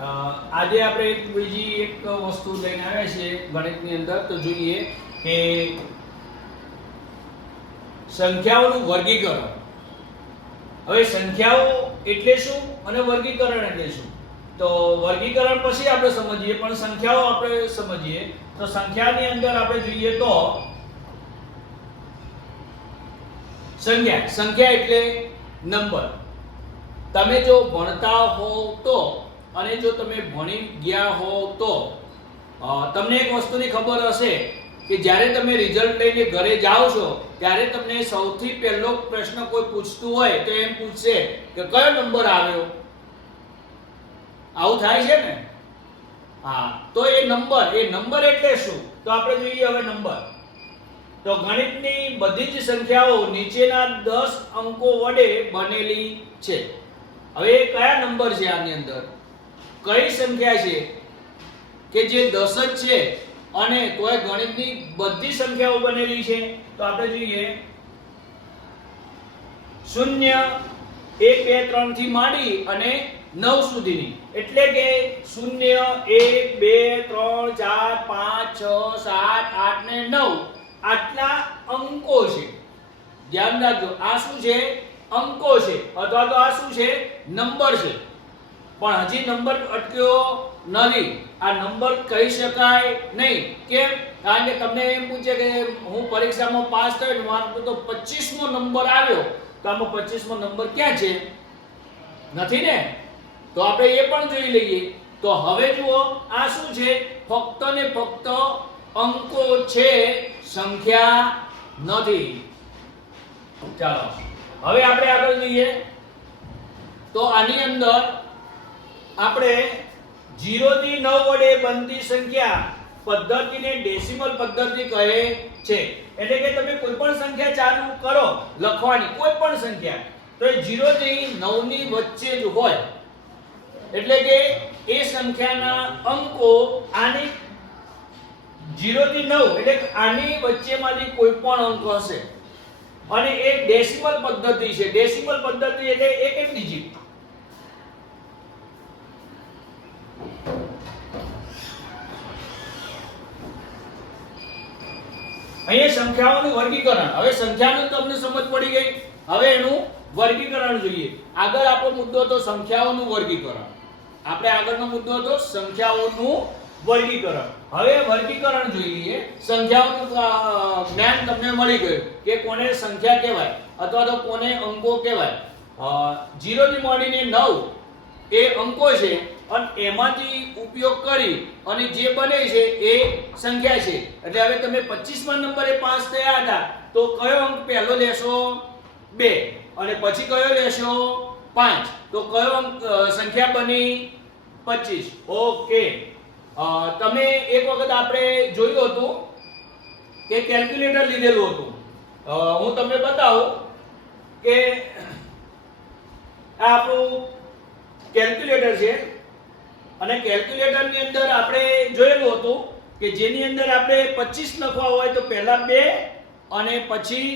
આજે આપણે એક બીજી એક વસ્તુ લઈને આવ્યા છીએ ગણિતની અંદર. તો જોઈએ કે સંખ્યાઓનું વર્ગીકરણ. હવે સંખ્યાઓ એટલે શું અને વર્ગીકરણ એટલે શું? તો વર્ગીકરણ પછી આપણે સમજીએ, પણ સંખ્યાઓ આપણે સમજીએ. તો સંખ્યાની અંદર આપણે જોઈએ તો સંખ્યા એટલે નંબર. તમે જો ભણતા હો તો અને જો તમે ભણી ગયા હો તો તમને એક વસ્તુની ખબર હશે કે જ્યારે તમે રિઝલ્ટ લઈને ઘરે જાઓ છો ત્યારે તમને સૌથી પહેલો પ્રશ્ન કોઈ પૂછતું હોય તો એમ પૂછશે કે કયો નંબર આવ્યો. આવું થાય છે ને? હા, તો એ નંબર એટલે શું? તો આપણે જોઈએ હવે નંબર. તો ગણિતની બધી જ સંખ્યાઓ નીચેના 10 અંકો વડે બનેલી છે. હવે કયા નંબર છે આની અંદર? કઈ સંખ્યા છે કે જે 10 જ છે અને તોય ગણિતની બધી સંખ્યાઓ બનેલી છે? તો આપણે જોઈએ 0 1 2 3 થી માંડી અને 9 સુધીની. એટલે કે 0 1 2 3 4 5 6 7 8 ને 9 આટલા અંકો છે. ધ્યાન રાખજો, આ શું છે? અંકો છે, અથવા તો આ શું છે? નંબર છે. પણ હજી નંબર અટક્યો નથી. આ નંબર કહી શકાય નહીં. કેમ? કારણ કે તમને એમ પૂછે કે હું પરીક્ષામાં પાસ થયો ને મારો તો 25મો નંબર આવ્યો, તો આમાં 25મો નંબર ક્યાં છે? નથી ને? તો આપણે એ પણ જોઈ લઈએ. તો હવે જુઓ, આ શું છે? ફક્ત ને ફક્ત અંકો છે, સંખ્યા નથી. ચાલો હવે આપણે આગળ જોઈએ. તો આની અંદર આપણે 0 થી 9 વડે બનતી સંખ્યા પદ્ધતિને ડેસિમલ પદ્ધતિ કહે છે. એટલે કે તમે કોઈ પણ સંખ્યા ચાલુ કરો લખવાની, કોઈ પણ સંખ્યા, તો એ 0 થી 9 ની વચ્ચે જ હોય. એટલે કે એ સંખ્યાના અંકો આની 0 થી 9 એટલે આની વચ્ચેમાંથી કોઈ પણ અંક હશે. અને એ ડેસિમલ પદ્ધતિ છે. ડેસિમલ પદ્ધતિ એટલે એક એક ડિજિટ. અહીંયા સંખ્યાઓનું વર્ગીકરણ. હવે સંખ્યાનું તમને સમજ પડી ગઈ. હવે એનું વર્ગીકરણ જોઈએ. આગળ આપણો મુદ્દો હતો સંખ્યાઓનું વર્ગીકરણ. આપણે આગળનો મુદ્દો હતો સંખ્યાઓનું વર્ગીકરણ. હવે વર્ગીકરણ જોઈ લઈએ. સંખ્યાઓનું જ્ઞાન તમને મળી ગયું કે કોને સંખ્યા કહેવાય અથવા તો કોને અંકો કહેવાય. 0 થી માંડીને 9 એ અંકો છે અને એમાંથી ઉપયોગ કરી અને જે બને છે એ સંખ્યા છે. એટલે હવે તમે 25મા નંબરે પાસ થયા હતા તો કયો અંક પહેલો લેશો? 2. અને પછી કયો લેશો? 5. તો કયો અંક સંખ્યા બની? 25. ઓકે. તમે એક વખત આપણે જોયું હતું કે કેલ્ક્યુલેટર લીધેલું હતું. હું તમને બતાવું કે આ આપણું કેલ્ક્યુલેટર છે અને કેલ્ક્યુલેટરની અંદર આપણે જોયેલું હતું કે જેની અંદર આપણે 25 લખવા હોય તો પહેલા 2 અને પછી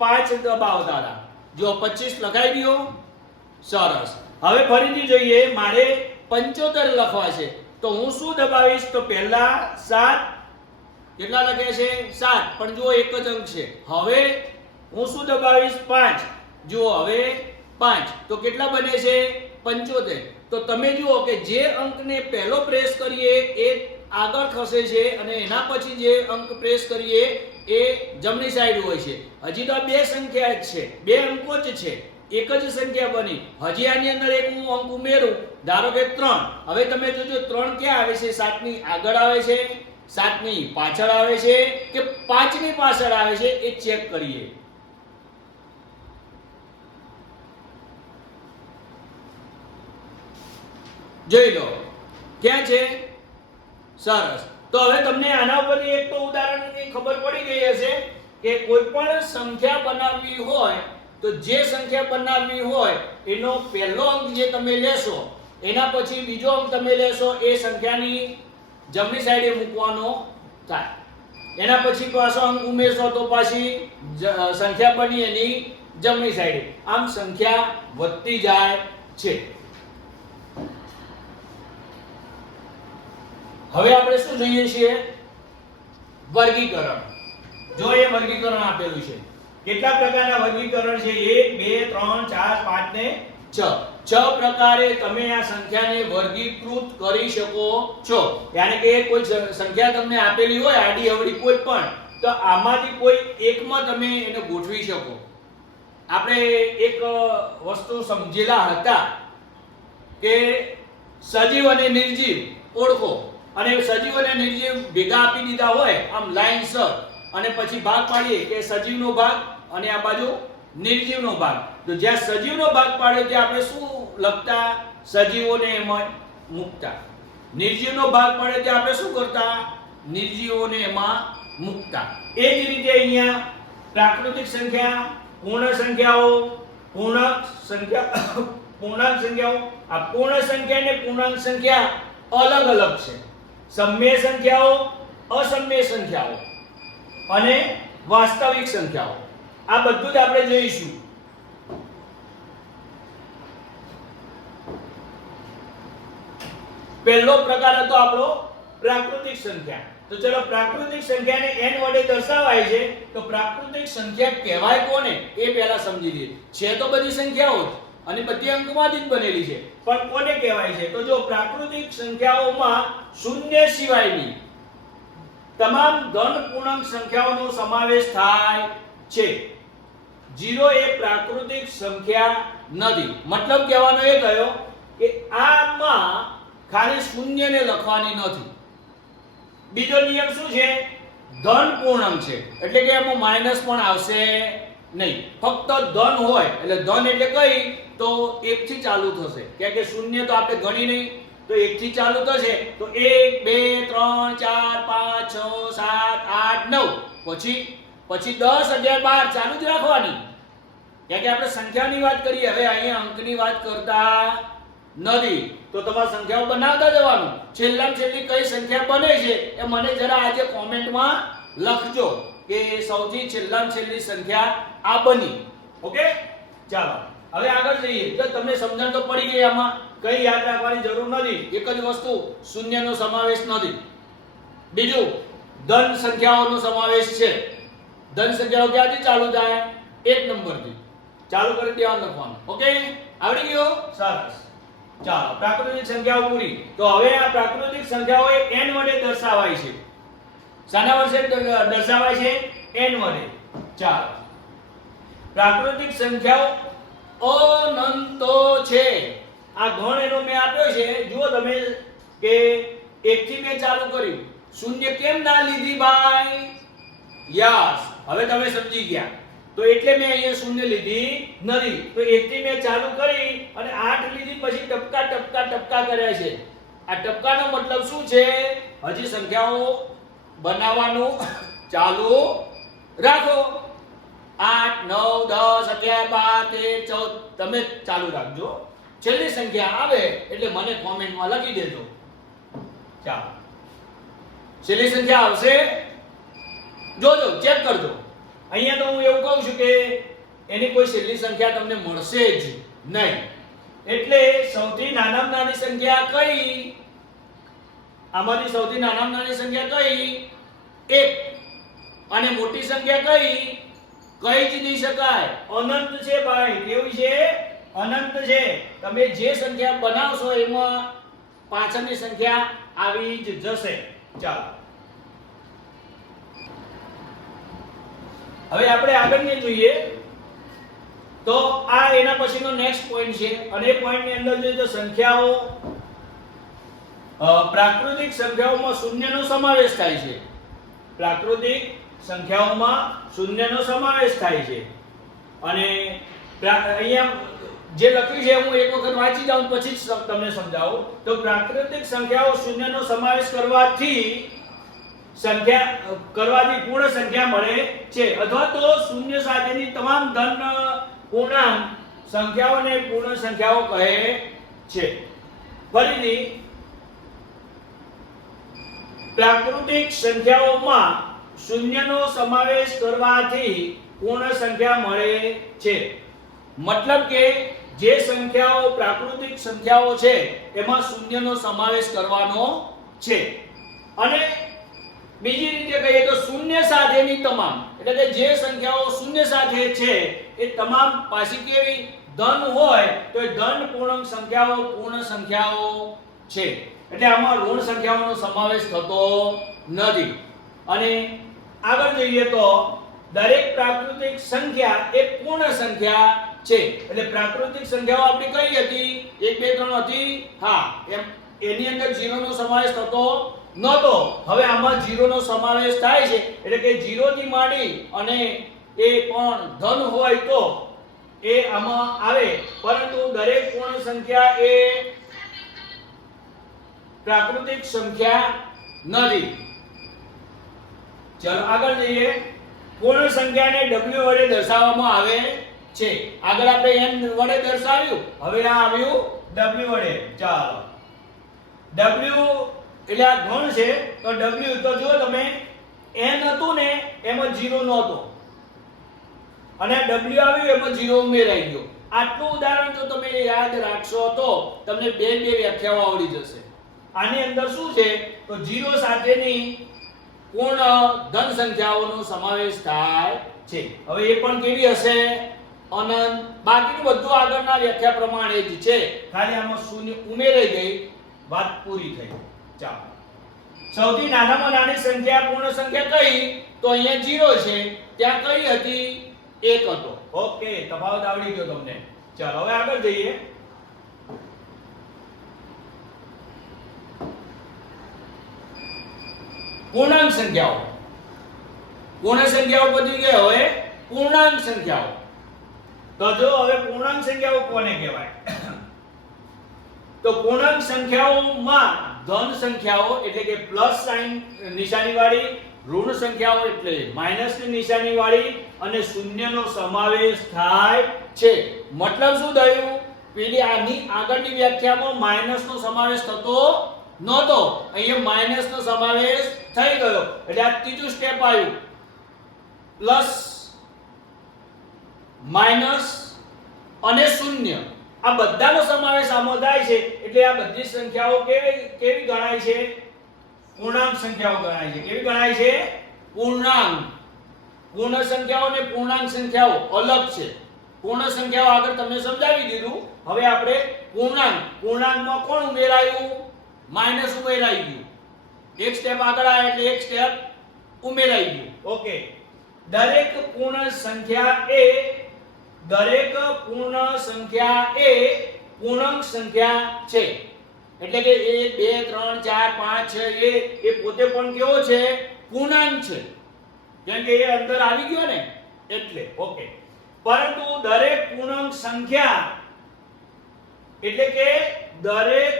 5 દબાવતા હતા. જો 25 લખાઈ ગયો, સરસ. હવે ફરીથી જોઈએ, મારે 75 લખવા છે તો હું શું દબાવીશ? તો પહેલા 7. કેટલા લખે છે? 7. પણ જુઓ એક જ અંક છે. હવે હું શું દબાવીશ? 5. જુઓ હવે 5. તો કેટલા બને છે? 75. તો તમે જુઓ કે જે અંકને પહેલો પ્રેસ કરીએ એ આગળ ખસે છે અને એના પછી જે અંક પ્રેસ કરીએ એ જમણી સાઈડ હોય છે. હજી તો આ બે સંખ્યા જ છે, બે અંકો જ છે, એક જ સંખ્યા બની. હજી આની અંદર એક હું અંક ઉમેરું, ધારો કે 3. હવે તમે જોજો 3 ક્યાં આવે છે? 7 ની આગળ આવે છે, 7 ની પાછળ આવે છે કે 5 ની પાછળ આવે છે એ ચેક કરીએ. જોઈ લો ક્યાં છે? સરસ. તો હવે તમને આના ઉપરથી એક તો ઉદાહરણની ખબર પડી ગઈ હશે કે કોઈ પણ સંખ્યા બનાવવી હોય તો જે સંખ્યા બનાવવી હોય એનો પહેલો અંક જે તમે લેશો એના પછી બીજો અંક તમે લેશો એ સંખ્યાની જમણી સાઈડે મૂકવાનો થાય. એના પછી પાછો અંક ઉમેરશો તો પાછી સંખ્યા બની એની જમણી સાઈડે. આમ સંખ્યા વધતી જાય છે. હવે આપણે શું જોઈએ છીએ? વર્ગીકરણ. જો એ વર્ગીકરણ આપેલું છે. કેટલા પ્રકારના વર્ગીકરણ છે? 1 2 3 4 5 ને 6. 6 પ્રકારે તમે આ સંખ્યાને વર્ગીકૃત કરી શકો છો. યાની કે કોઈ સંખ્યા તમને આપેલી હોય આડી અવળી કોઈ પણ, તો આમાંથી કોઈ એકમાં તમે એને ગોઠવી શકો. આપણે એક વસ્તુ સમજેલા હતા કે સજીવ અને નિર્જીવ ઓળખો, અને સજીવ અને નિર્જીવ ભેગા આપી દીધા હોય આમ લાઈનસર, અને પછી ભાગ પાડીએ કે સજીવનો ભાગ અને આ બાજુ નિર્જીવનો ભાગ. તો જ્યાં સજીવનો ભાગ પાડ્યો ત્યાં આપણે શું લખતા? સજીવોને એમાં મૂકતા. નિર્જીવનો ભાગ પાડ્યો ત્યાં આપણે શું કરતા? નિર્જીવોને એમાં મૂકતા. એ જ રીતે અહીંયા પ્રાકૃતિક સંખ્યા, પૂર્ણ સંખ્યાઓ, પૂર્ણાંક સંખ્યાઓ. આ પૂર્ણ સંખ્યા અને પૂર્ણાંક સંખ્યા અલગ અલગ છે. સમમ્ય સંખ્યાઓ, અસમમ્ય સંખ્યાઓ અને વાસ્તવિક સંખ્યાઓ. આ બધું જ આપણે જોઈશું. પહેલો પ્રકાર હતો આપણો પ્રાકૃતિક સંખ્યા. તો ચલો પ્રાકૃતિક સંખ્યાને n વડે દર્શાવાય છે, તો પ્રાકૃતિક સંખ્યા કહેવાય કોને એ પહેલા સમજી લઈએ. છે તો બધી સંખ્યાઓ જ અને બધી અંકમાંથી જ બનેલી છે, પણ કોને કહેવાય છે? તો જો પ્રાકૃતિક સંખ્યાઓમાં શૂન્ય સિવાયની તમામ ધન પૂર્ણાંક સંખ્યાઓનો સમાવેશ થાય છે. 0 એ પ્રાકૃતિક સંખ્યા નથી. મતલબ કહેવાનો એ થયો કે આમાં ખાલી શૂન્યને લખવાની નથી. બીજો નિયમ શું છે? ધન પૂર્ણાંક છે એટલે કે એમાં માઈનસ પણ આવશે નહીં. ફક્ત ધન હોય એટલે ધન એટલે કઈ? તો 1 થી ચાલુ થશે, કેમ કે શૂન્ય તો આપણે ગણી નહીં, તો 1 થી ચાલુ થશે. તો 1 2 3 4 5 6 7 8 9 પછી 10 11 12 ચાલુ જ રાખવાની, કેમ કે આપણે સંખ્યાની વાત કરીએ. હવે અહીંયા અંકની વાત કરતા નથી. તો તમારે સંખ્યાઓ બનાવતા જવાનું. છેલ્લામાં છેલ્લી કઈ સંખ્યા બને છે એ મને જરા આજે કોમેન્ટમાં લખજો કે સૌથી છેલ્લામાં છેલ્લી સંખ્યા આ બની. ઓકે, ચાલો હવે આગળ જઈએ. જો તમને સમજણ તો પડી ગઈ, આમાં કઈ યાદ રાખવાની જરૂર નથી. એક જ વસ્તુ, શૂન્યનો સમાવેશ નથી. બીજું, ધન સંખ્યાઓનો સમાવેશ છે. ધન સંખ્યાઓ ક્યાંથી ચાલુ થાય? 1 નંબરથી ચાલુ કરી દેવાનું લખવાનું. ઓકે, આવડી ગયો? સરસ. ચાલો, પ્રાકૃતિક સંખ્યાઓ પૂરી. તો હવે આ પ્રાકૃતિક સંખ્યાઓ એ n વડે દર્શાવાય છે. શાના વડે દર્શાવાય છે? n વડે. ચાલો, પ્રાકૃતિક સંખ્યાઓ અનંત છે. આ ગણ એનો મેં આપ્યો છે. જુઓ તમે કે 1 થી મેં ચાલુ કર્યું. શૂન્ય કેમ ના લીધી ભાઈ? યસ, હવે તમે સમજી ગયા. તો એટલે મેં અહીંયા શૂન્ય લીધી નથી. તો 1 થી મેં ચાલુ કરી અને 8 લીધી, પછી ટપકા ટપકા ટપકા કર્યા છે. આ ટપકાનો મતલબ શું છે? હજી સંખ્યાઓ બનાવવાનું ચાલુ રાખો. 8 9 10 11 12 13 14 તમે ચાલુ રાખજો. છેલ્લી સંખ્યા આવે એટલે મને કોમેન્ટમાં લખી દેજો. ચાલો, છેલ્લી સંખ્યા આવશે, જોજો, ચેક કરજો. અહીંયા તો હું એવું કહું છું કે એની કોઈ છેલ્લી સંખ્યા તમને મળશે જ નહીં. એટલે સૌથી નાનામાં નાની સંખ્યા કઈ? આમાંથી સૌથી નાનામાં નાની સંખ્યા કઈ? 1. અને મોટી સંખ્યા કઈ? કઈ જ નહીં શકાય, અનંત છે ભાઈ. કેવું છે? અનંત છે. તમે જે સંખ્યા બનાવશો એમાં પાછળની સંખ્યા આવી જ જશે. ચાલો, હવે આપણે આગળની જોઈએ. તો આ એના પછીનો નેક્સ્ટ પોઈન્ટ છે, અને એ પોઈન્ટની અંદર જોઈએ તો સંખ્યાઓ, પ્રાકૃતિક સંખ્યાઓમાં શૂન્યનો સમાવેશ થાય છે. પ્રાકૃતિક સંખ્યાઓમાં શૂન્યનો સમાવેશ થાય છે. અને અહીંયા જે લખ્યું છે હું એક વખત વાંચી જાઉં પછી જ તમને સમજાવું. તો પ્રાકૃતિક સંખ્યાઓ શૂન્યનો સમાવેશ કરવાથી પૂર્ણ સંખ્યા મળે છે, અથવા તો શૂન્ય સાથેની તમામ ધન પૂર્ણાંક સંખ્યાઓને પૂર્ણ સંખ્યાઓ કહે છે. ફરીથી, પ્રાકૃતિક સંખ્યાઓમાં શૂન્યનો સમાવેશ કરવાથી પૂર્ણ સંખ્યા મળે છે. મતલબ કે જે સંખ્યાઓ પ્રાકૃતિક સંખ્યાઓ છે એમાં શૂન્યનો સમાવેશ કરવાનો છે. અને બીજી રીતે કહીએ તો શૂન્ય સાથેની તમામ, એટલે કે જે સંખ્યાઓ શૂન્ય સાથે છે એ તમામ પાછી કેવી ધન હોય તો એ ધન પૂર્ણાંક સંખ્યાઓ પૂર્ણ સંખ્યાઓ છે. એટલે આમાં ઋણ સંખ્યાઓનો સમાવેશ થતો નથી. અને આગળ જોઈએ તો દરેક પ્રાકૃતિક સંખ્યા એ પૂર્ણ સંખ્યા છે. એટલે પ્રાકૃતિક સંખ્યાઓ આપણી કઈ હતી? 1 2 3 હતી. હા, એની અંદર 0 નો સમાવેશ થતો નહોતો. હવે આમાં 0 નો સમાવેશ થાય છે, એટલે કે 0 થી માંડી અને એ પણ ધન હોય તો એ આમાં આવે. પરંતુ દરેક પૂર્ણ સંખ્યા એ પ્રાકૃતિક સંખ્યા નથી. ચાલો આગળ જઈએ. પૂર્ણ સંખ્યાને w વડે દર્શાવવામાં આવે છે. આગળ આપણે n વડે દર્શાવ્યું, હવે આ આવ્યું w વડે. ચાલો, w એટલે આ ધન છે તો w તો જો તમે n હતું ને એમાં 0 નહોતો અને w આવ્યું એમાં 0 ઉમેરાઈ ગયો. આટલું ઉદાહરણ જો તમે યાદ રાખશો તો તમને બે વ્યાખ્યાઓ આવડી જશે. આની અંદર શું છે તો 0 સાથેની પૂર્ણ ધન સંખ્યાઓનો સમાવેશ થાય છે. હવે એ પણ કેવી હશે? અનંત. બાકીનું બધું આગળના વ્યાખ્યા પ્રમાણે જ છે, ખાલી આમાં શૂન્ય ઉમેરાઈ ગઈ, વાત પૂરી થઈ. ચાલો, સૌથી નાનામાં નાની સંખ્યા પૂર્ણ સંખ્યા કઈ? તો અહીંયા 0 છે, ત્યાં કઈ હતી? 1 હતો. ઓકે, તફાવત આવડી ગયો તમને. ચાલો હવે આગળ જઈએ. પૂર્ણાંક સંખ્યાઓ. પૂર્ણ સંખ્યાઓ બધી કે હવે પૂર્ણાંક સંખ્યાઓ. તો જો હવે પૂર્ણાંક સંખ્યાઓ કોને કહેવાય? તો પૂર્ણાંક સંખ્યાઓમાં ધન સંખ્યાઓ એટલે કે પ્લસ સાઇન નિશાની વાળી, ઋણ સંખ્યાઓ એટલે માઈનસ ની નિશાની વાળી અને શૂન્યનો સમાવેશ થાય છે. મતલબ શું થયું? પેલી આની આગળની વ્યાખ્યામાં માઈનસ નો સમાવેશ થતો નહોતો, અહીંયા માઈનસ નો સમાવેશ થઈ ગયો. એટલે આ ત્રીજું સ્ટેપ આવ્યું. પ્લસ, માઈનસ અને શૂન્ય, આ બધાનો સમાવેશ આમાં થાય છે. એટલે આ બધી સંખ્યાઓ કેવી ગણાય છે? પૂર્ણાંક સંખ્યાઓ ગણાય છે. કેવી ગણાય છે? પૂર્ણાંક. પૂર્ણ સંખ્યાઓ અને પૂર્ણાંક સંખ્યાઓ અલગ છે. પૂર્ણ સંખ્યાઓ આગળ તમને સમજાવી દીધું. હવે આપણે પૂર્ણાંક. પૂર્ણાંકમાં કોણ ઉમેરાયું? માઈનસ ઉમેરાઈ ગયું. એક સ્ટેપ આગળ આવ્યા એટલે એક સ્ટેપ ઉમેરાઈ ગયું. ઓકે, દરેક પૂર્ણ સંખ્યા એ પૂર્ણાંક સંખ્યા છે. એટલે કે 1 2 3 4 5 6 એ પોતે પણ કેવો છે? પૂર્ણાંક છે. કેમ કે એ અંદર આવી ગયો ને એટલે. ઓકે, પરંતુ દરેક પૂર્ણાંક સંખ્યા એટલે કે દરેક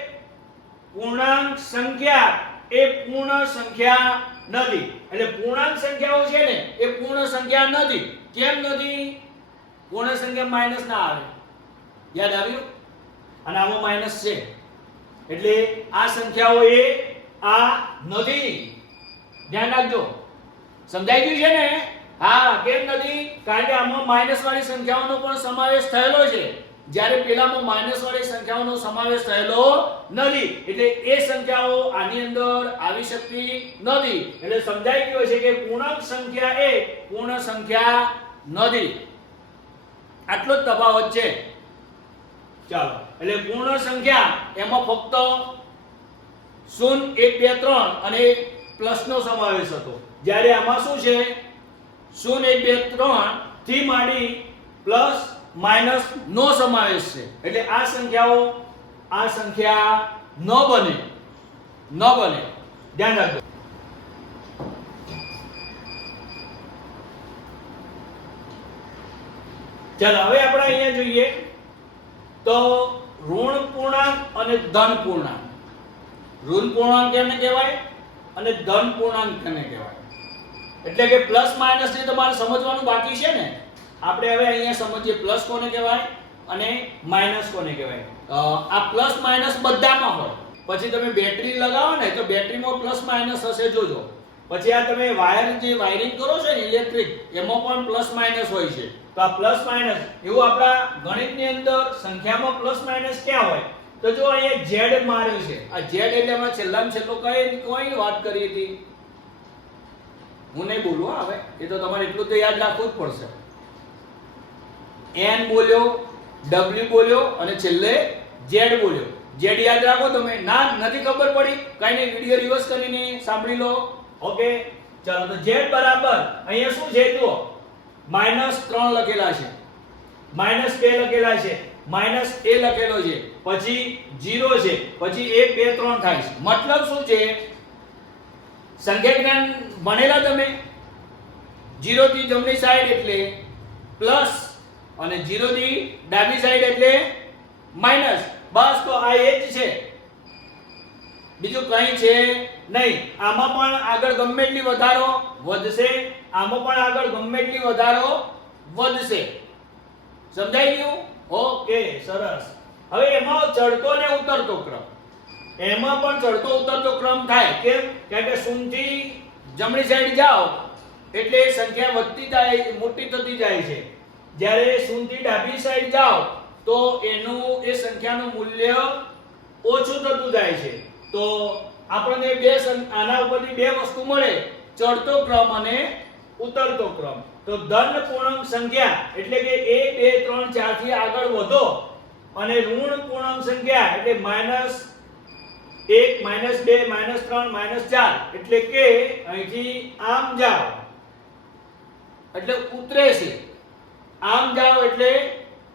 પૂર્ણાંક સંખ્યા એ પૂર્ણ સંખ્યા નથી. એટલે પૂર્ણાંક સંખ્યાઓ છે ને એ પૂર્ણ સંખ્યા નથી. કેમ નથી? પૂર્ણ સંખ્યા માઈનસ ના આવે. યાદ આવ્યું? અને આમાં માઈનસ છે એટલે આ સંખ્યાઓ એ આ નથી. ધ્યાન રાખજો. સમજાઈ ગયું છે ને? હા, કેમ નથી? કારણ કે આમાં માઈનસ વાળી સંખ્યાઓનો પણ સમાવેશ થયેલો છે, જ્યારે પેલામાં માઈનસ વાળી સંખ્યાઓનો સમાવેશ થયેલો નથી. એટલે એ સંખ્યાઓ આની અંદર આવી શકતી નથી. એટલે સમજાઈ ગયું છે કે પૂર્ણાંક સંખ્યા એ પૂર્ણ સંખ્યા નથી. આટલો જ તફાવત છે. ચાલો, એટલે પૂર્ણ સંખ્યા એમાં ફક્ત 0 1 2 3 અને પ્લસ નો સમાવેશ હતો, જ્યારે આમાં શું છે? 0 1 2 3 થી માંડી પ્લસ માઈનસ નો સમાવેશ છે. એટલે આ સંખ્યા ન બને. ધ્યાન રાખજો. ચાલો હવે આપણે અહીંયા જોઈએ તો ઋણ પૂર્ણાંક અને ધન પૂર્ણાંક. ઋણ પૂર્ણાંક કેને કહેવાય અને ધન પૂર્ણાંક કેને કહેવાય? એટલે કે પ્લસ માઈનસ ને તમારે સમજવાનું બાકી છે ને. આપણે હવે અહીંયા સમજીએ પ્લસ કોને કહેવાય અને માઈનસ કોને કહેવાય. આ પ્લસ માઈનસ બધામાં હોય. પછી તમે બેટરી લગાવો ને તો બેટરીમાં પ્લસ માઈનસ હશે, જોજો. પછી આ તમે વાયરિંગ કરો છો ને ઇલેક્ટ્રિક, એમાં પણ પ્લસ માઈનસ હોય છે. તો આ પ્લસ માઈનસ એવું આપણા ગણિતની અંદર સંખ્યામાં પ્લસ માઈનસ ક્યાં હોય? તો જો અહીંયા z માર્યો છે. આ z એટલે અમે છેલ્લામાં છેલ્લો કોઈ વાત કરી હતી? હું નહીં બોલું હવે, એ તો તમારે એટલું તો યાદ રાખવું જ પડશે. n બોલ્યો, w બોલ્યો અને છેલ્લે z બોલ્યો. z યાદ રાખો તમે. ના નથી ખબર પડી, કઈ નહીં, વિડિયો રિવર્સ કરીને સાંભળી લો. ઓકે, ચાલો. તો z બરાબર અહીંયા શું છે જુઓ, -3 લખેલા છે, -2 લખેલા છે, -a લખેલો છે, પછી 0 છે, પછી 1 2 3 થાય છે. મતલબ શું છે? સંખ્યા જ્ઞાન ભણેલા તમે? 0 થી જમણી સાઈડ એટલે પ્લસ અને 0 થી ડાબી સાઈડ એટલે માઈનસ. બસ, તો આ એ જ છે, બીજું કંઈ છે નહીં. આમાં પણ આગળ ગમે એટલી વધારો વધશે, આમાં પણ આગળ ગમે એટલી વધારો વધશે. સમજાઈ ગયું? ઓકે, સરસ. હવે એમાં ચડતો ને ઉતરતો ક્રમ, એમાં પણ ચડતો ઉતરતો ક્રમ થાય. કેમ? કારણ કે 0 થી જમણી સાઈડ જાઓ એટલે સંખ્યા વધતી જાય, મોટી થતી જાય છે. જ્યારે 0 થી ડાબી સાઈડ જાઓ તો એનું એ સંખ્યાનું મૂલ્ય ઓછું થતું જાય છે. તો આપણને આના ઉપરથી બે વસ્તુ મળે, ચડતો ક્રમ અને ઉતરતો ક્રમ. તો ધન પૂર્ણાંક સંખ્યા એટલે કે 1 2 3 4 થી આગળ વધો અને ઋણ પૂર્ણાંક સંખ્યા એટલે -1 -2 -3 -4 એટલે કે અહીંથી આમ જાઓ એટલે ઉતરે છે, આમ જાઓ એટલે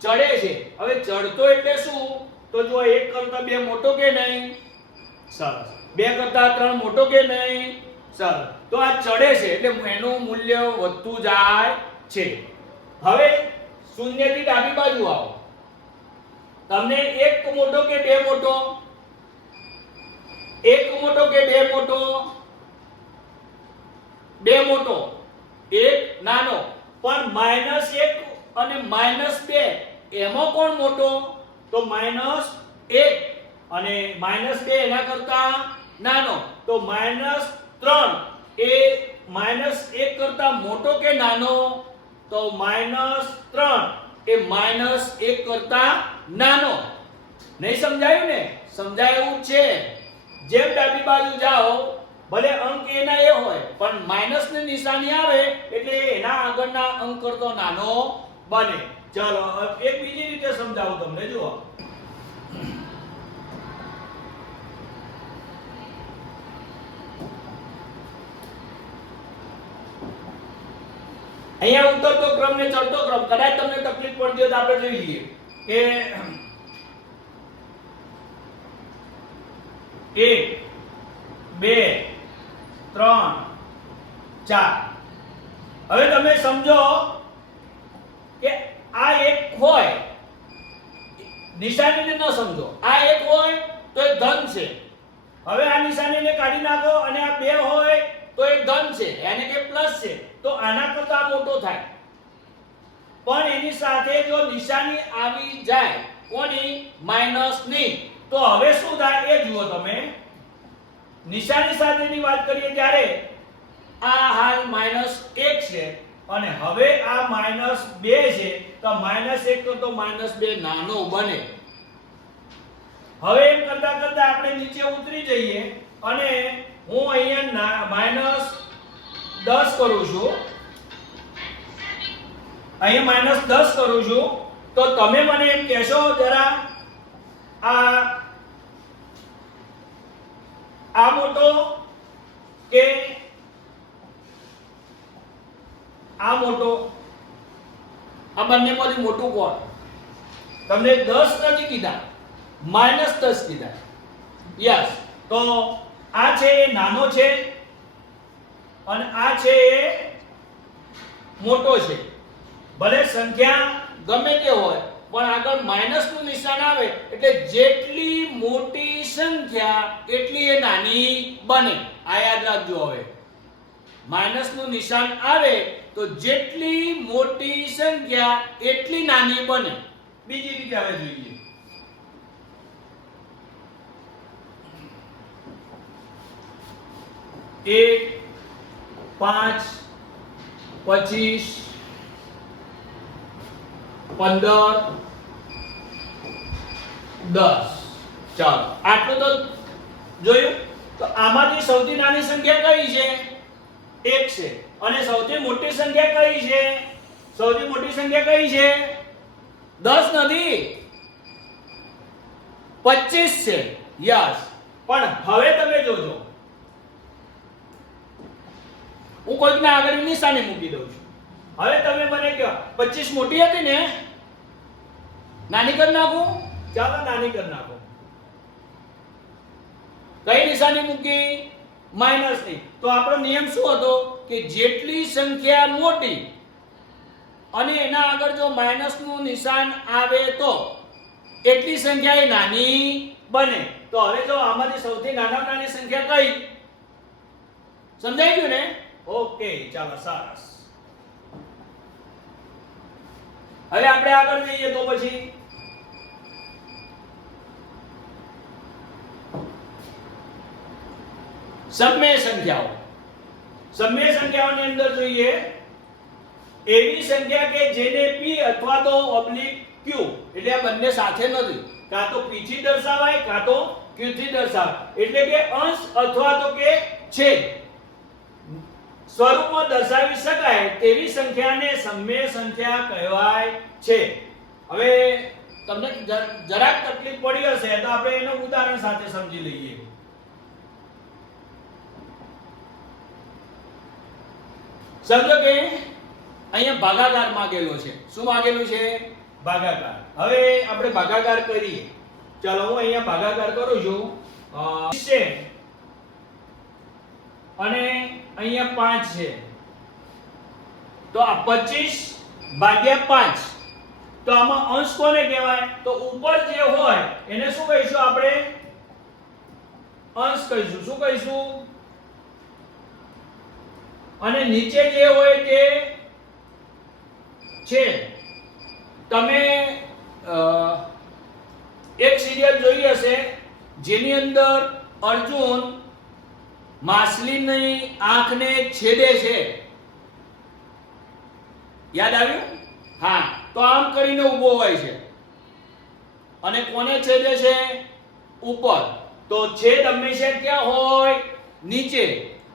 ચડે છે. હવે ચડતો એટલે શું? તો જો 1 કરતા 2 મોટો કે નહીં? સરસ. 2 કરતા 3 મોટો કે નહીં? સરસ. તો આ ચડે છે એટલે એનું મૂલ્ય વધતું જાય છે. હવે 0 થી ડાબી બાજુ આવો, તમને 1 મોટો કે 2 મોટો? 1 મોટો કે 2 મોટો? 2 મોટો, 1 નાનો. પણ -1 અને -2 એમાં કોણ મોટો? તો -1 અને -2 એના કરતા નાનો. તો -3 એ -1 કરતા મોટો કે નાનો? તો -3 એ -1 કરતા નાનો. નહીં સમજાયું ને? સમજાયું છે. જેમ ડાબી બાજુ જાઓ ભલે અંક એના એ હોય પણ માઈનસની નિશાની આવે એટલે એના આગળના અંક કરતો નાનો બને. ચાલો એક બીજી રીતે સમજાવું તમને. જુઓ, અહીંયા ઉતરતો ક્રમ ને ચડતો ક્રમ. કદાચ તમને તકલીફ પડતી હોય તો આપણે જોઈ લઈએ કે 1 2 3 4. હવે તમે સમજો કે આ એક હોય, નિશાનીને ન સમજો. આ એક હોય તો એ ધન છે. હવે આ નિશાનીને કાઢી નાખો અને આ 2 હોય તો એ ધન છે, એટલે કે પ્લસ છે. તો આના કરતા મોટો થાય. પણ એની સાથે જો નિશાની આવી જાય કોની? માઈનસની. તો હવે શું થાય એ જુઓ તમે. નિશાની સાથેની વાત કરીએ ત્યારે આ હાલ -1 છે અને હવે આ -2 છે. તો -1 કરતો -2 નાનો બને. હવે એમ કરતા કરતા આપણે નીચે ઉતરી જઈએ અને હું અહીંયા -10 કરું છું. અહીંયા -10 કરું છું. તો તમે મને એમ કહેશો જરા, આ મોટો કે આ મોટો? આ બંનેમાંથી મોટું કોણ? તમને 10 નથી કીધા, -10 કીધા. યસ. તો આ છે એ નાનો છે અને આ છે એ મોટો છે. ભલે સંખ્યા ગમે તે હોય પણ આગળ માઈનસનું નિશાન આવે એટલે જેટલી મોટી સંખ્યા એટલી એ નાની બને. આ યાદ રાખજો. હવે માઈનસનું નિશાન આવે તો જેટલી મોટી સંખ્યા એટલી નાની બને. બીજી રીતે હવે જોઈએ. एक 5 25 15 10. ચાલો આટલું તો જોયું. તો આમાંથી સૌથી નાની સંખ્યા કઈ છે? 1 છે. અને સૌથી મોટી સંખ્યા કઈ છે? સૌથી મોટી સંખ્યા કઈ છે? 10 નથી, 25 છે. યસ. પણ હવે તમે જોજો, હું કોઈકને આગળ નિશાની મૂકી દઉં છું. હવે તમે મને કહો 25 મોટી હતી ને, નાની કરી નાખું? ચાલો નાની કરી નાખો. કઈ નિશાની મૂકી? માઈનસ ની. તો આપણો નિયમ શું હતો કે જેટલી સંખ્યા મોટી અને એના આગળ જો માઈનસ નું નિશાન આવે તો એટલી સંખ્યા એ નાની બને. તો હવે જો આમાંથી સૌથી નાનામાં નાની સંખ્યા કઈ? સમજાઈ ગયું ને? ઓકે, ચાલો સરસ. હવે આપણે આગળ જઈએ તો પછી સમમેય સંખ્યાઓ. સમમેય સંખ્યાઓની અંદર જોઈએ એવી સંખ્યા કે જેને p અથવા તો ઓબ્લિક q, એટલે આ બંને સાથે નથી, કાં તો p થી દર્શાવાય કાં તો q થી દર્શાવાય, એટલે કે અંશ અથવા તો કે છેદ સ્વરૂપમાં દર્શાવી શકાય તેવી સંખ્યાને સમમેય સંખ્યા કહેવાય છે. હવે તમને જરાક તકલીફ પડી હશે તો આપણે એનું ઉદાહરણ સાથે સમજી લઈએ. સમજો કે અહીંયા ભાગાકાર માંગેલો છે. શું માંગેલું છે? ભાગાકાર. હવે આપણે ભાગાકાર કરીએ. ચાલો હું અહીંયા ભાગાકાર કરું છું. છે અને અહીંયા 5 છે. તો આ 25 ભાગ્યા 5. તો આમાં અંશ કોને કહેવાય? તો ઉપર જે હોય એને શું કહીશું આપણે? અંશ કહીશું. શું કહીશું? અને નીચે જે હોય તે છેદ. તમે એક સિરિયલ જોઈ હશે જેની અંદર અર્જુન માછલીની આંખને છેદે છે. યાદ આવ્યું? હા. તો આમ કરીને ઊભો હોય છે અને કોને છેદે છે? ઉપર. તો છેદ હંમેશા ક્યાં હોય? નીચે.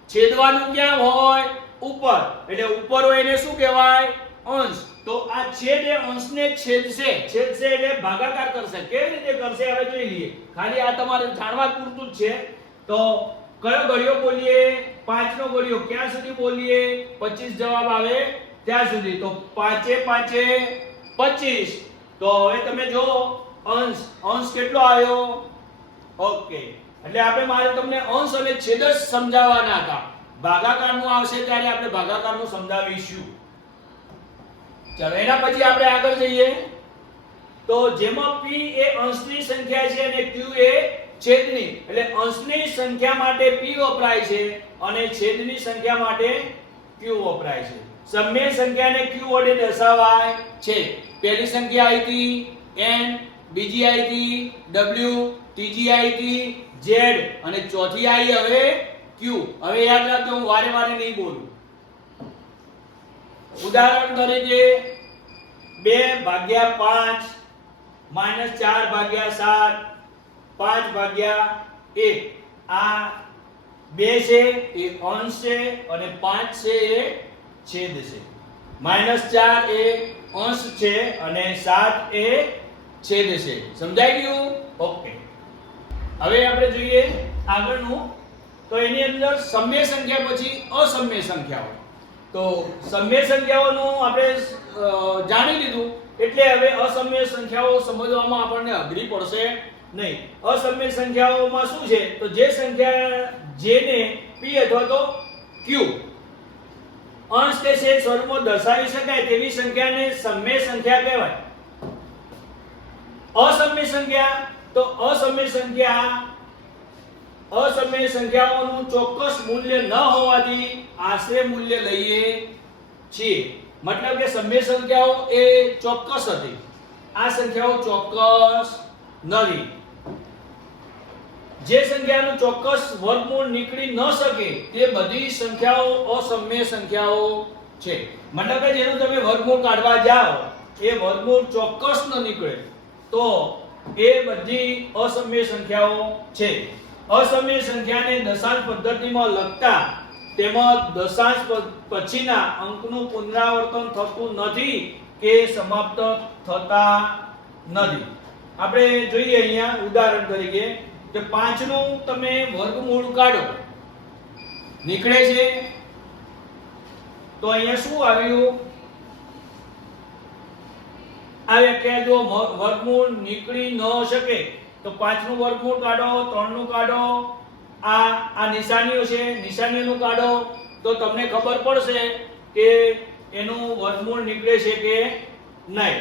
છેદવાનું ક્યાં હોય? ઉપર. એટલે ઉપર હોય એને શું કહેવાય? અંશ. તો આ છેદ એ અંશને છેદશે. છેદશે એટલે ભાગાકાર કરશે. કેવી રીતે કરશે હવે જોઈ લઈએ. ખાલી આ તમારે જાણવા પૂરતું જ છે. તો કયો ગળ્યો બોલીએ? 5 નો ગળ્યો ક્યાં સુધી બોલીએ? 25 જવાબ આવે ત્યાં સુધી. તો 5 એ 5 એ 25. તો હવે તમે જો અંશ કેટલો આવ્યો? ઓકે. એટલે આપણે મારે તમને અંશ અને છેદ જ સમજાવવાના હતા. ભાગાકારનું આવશે ત્યારે આપણે ભાગાકારનું સમજાવીશું. ચાલો એના પછી આપણે આગળ જઈએ. તો જેમાં p એ અંશની સંખ્યા છે અને q એ છેદની, એટલે અંશની સંખ્યા માટે p વપરાય છે અને છેદની સંખ્યા માટે q વપરાય છે. સમમેય સંખ્યાને q વડે દર્શાવાય છે. પહેલી સંખ્યા આવી હતી n, બીજી આવી હતી w, ત્રીજી આવી હતી z અને ચોથી આવી હવે q. હવે યાદ રાખજો, હું વારે વારે નહીં બોલું. ઉદાહરણ તરીકે 2 ભાગ્યા 5 -4 ભાગ્યા 7 5 ભાગ્યા 1. આ 2 છે એ અંશ છે અને 5 છે એ છેદ છે. -4 એ અંશ છે અને 7 એ છેદ છે. સમજાઈ ગયું? ઓકે. હવે આપણે જોઈએ આગળનું. તો એની અંદર સમમેય સંખ્યા પછી અસમમેય સંખ્યાઓ. તો સમમેય સંખ્યાઓનું આપણે જાણી લીધું એટલે હવે અસમમેય સંખ્યાઓ સમજવામાં આપણને અઘરી પડશે નહીં. અસમમેય સંખ્યાઓમાં શું છે? તો જે સંખ્યા જેને p અથવા તો q અંશ કે છેદ સ્વરૂપમાં દર્શાવી શકાય તેવી સંખ્યાને સમમેય સંખ્યા કહેવાય. અસમમેય સંખ્યા. તો અસમમેય સંખ્યાઓનું ચોક્કસ મૂલ્ય ન હોવાથી આશરે મૂલ્ય લઈએ છીએ. મતલબ કે સમમેય સંખ્યાઓ એ ચોક્કસ હતી, આ સંખ્યાઓ ચોક્કસ નથી. જે સંખ્યાનું ચોક્કસ વર્ગમૂળ નીકળી ન શકે તે બધી સંખ્યાઓ અસમમેય સંખ્યાઓ છે. મતલબ કે જેનું તમે વર્ગમૂળ કાઢવા જાઓ એ વર્ગમૂળ ચોક્કસ ન નીકળે તો એ બધી અસમય સંખ્યાઓ છે. અસમય સંખ્યાને દશાંશ પદ્ધતિમાં લખતા તેમાં દશાંશ પછીના અંકનું પુનરાવર્તન થતું નથી કે સમાપ્ત થતા નથી. આપણે જોઈએ અહીંયા ઉદાહરણ તરીકે કે 5 નું તમે વર્ગમૂળ કાઢો, નીકળે છે તો અહીંયા શું આવ્યું? આ વ્યાખ્યા જો વર્ગમૂળ નીકળી ન શકે તો 5 નું વર્ગમૂળ કાઢો, 3 નું કાઢો, આ નિશાનીઓ છે, નિશાનીઓનું કાઢો તો તમને ખબર પડશે કે એનું વર્ગમૂળ નીકળે છે કે નહીં.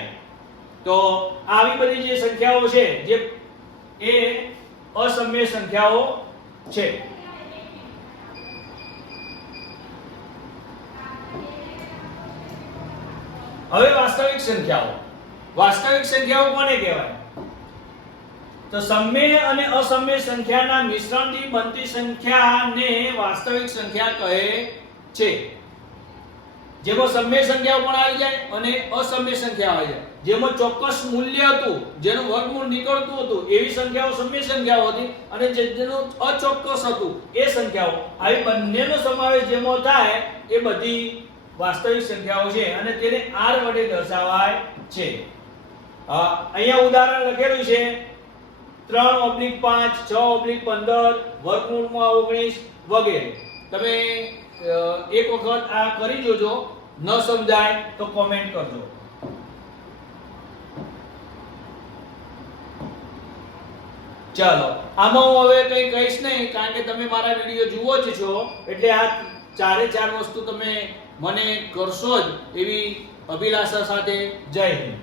તો આવી બધી જે સંખ્યાઓ છે જે એ અસમય સંખ્યાઓ છે. હવે વાસ્તવિક સંખ્યાઓ. વાસ્તવિક સંખ્યાઓ કોને કહેવાય? તો સમય અને અસમય સંખ્યાના મિશ્રણથી બનતી સંખ્યાને વાસ્તવિક સંખ્યા કહે છે. જેમાં સમય સંખ્યાઓ પણ આવી જાય અને અસમય સંખ્યા આવી જાય. જેમાં ચોક્કસ મૂલ્ય હતું, જેનું વર્ગમૂળ નીકળતું હતું, એવી સંખ્યાઓ સમય સંખ્યાઓ હતી, અને જેનું અચોક્કસ હતું એ સંખ્યાઓ. આવી બંનેનો સમાવેશ જેમાં થાય એ બધી વાસ્તવિક સંખ્યાઓ છે અને તેને r વડે દર્શાવાય છે. અહીંયા ઉદાહરણ લખેલું છે 3/5, 6/15, વર્ગમૂળમાં 19 વગેરે. તમે એક વખત આ કરી જોજો, ન સમજાય તો કોમેન્ટ કરજો. ચાલો, આમાં હું હવે કંઈ કહીશ નહીં, કારણ કે તમે મારા વિડીયો જુઓ જ છો, એટલે આ ચારે ચાર વસ્તુ તમે મને કરશો જ એવી અભિલાષા સાથે. જય હિન્દ.